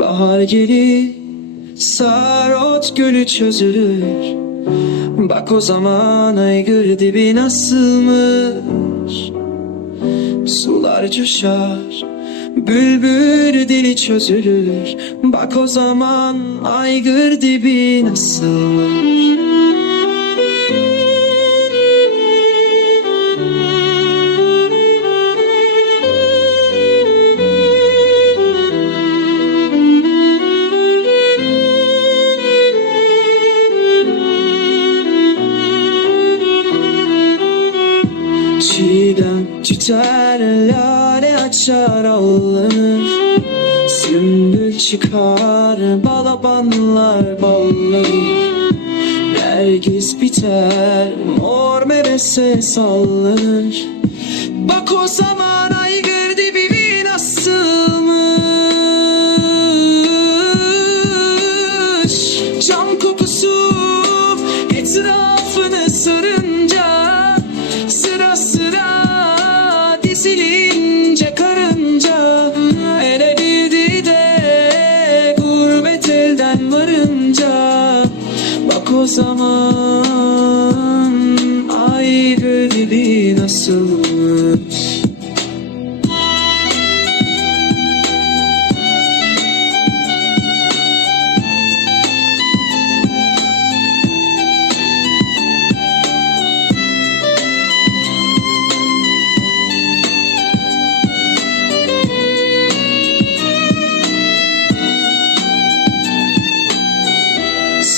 Bahar gelir Sarot gölü çözülür. Bak o zaman aygır dibi nasılmış. Sular coşar Bülbül dili çözülür. Bak o zaman aygır dibi nasılmış tüter açar allanır Sümbül çıkar balabanlar ballanır Nergis biter mor merese sallanır Bak o zaman aygır dibi nasılmış Cam kokusu etrafını sarınca Zaman ayrı gibi nasılmış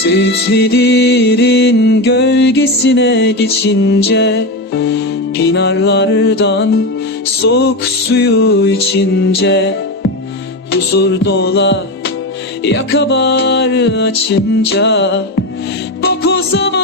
Sütlilerin gölgesine geçince Pinarlardan soğuk suyu içince Huzur dolar yakabarı açınca Bak o zaman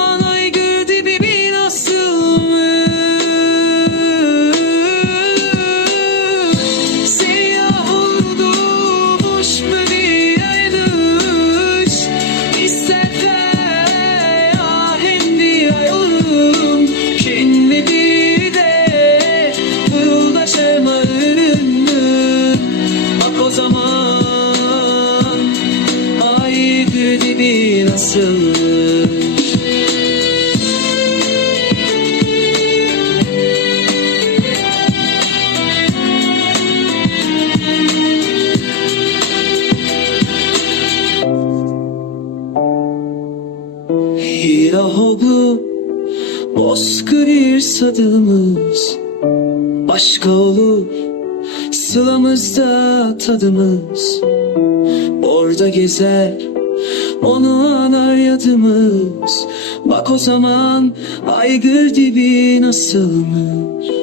nasılmış Hira oldu Bozkır sadımız Başka olur Sılamızda tadımız. Orada gezer Onu anar yadımız Bak o zaman Aygır dibi nasılmış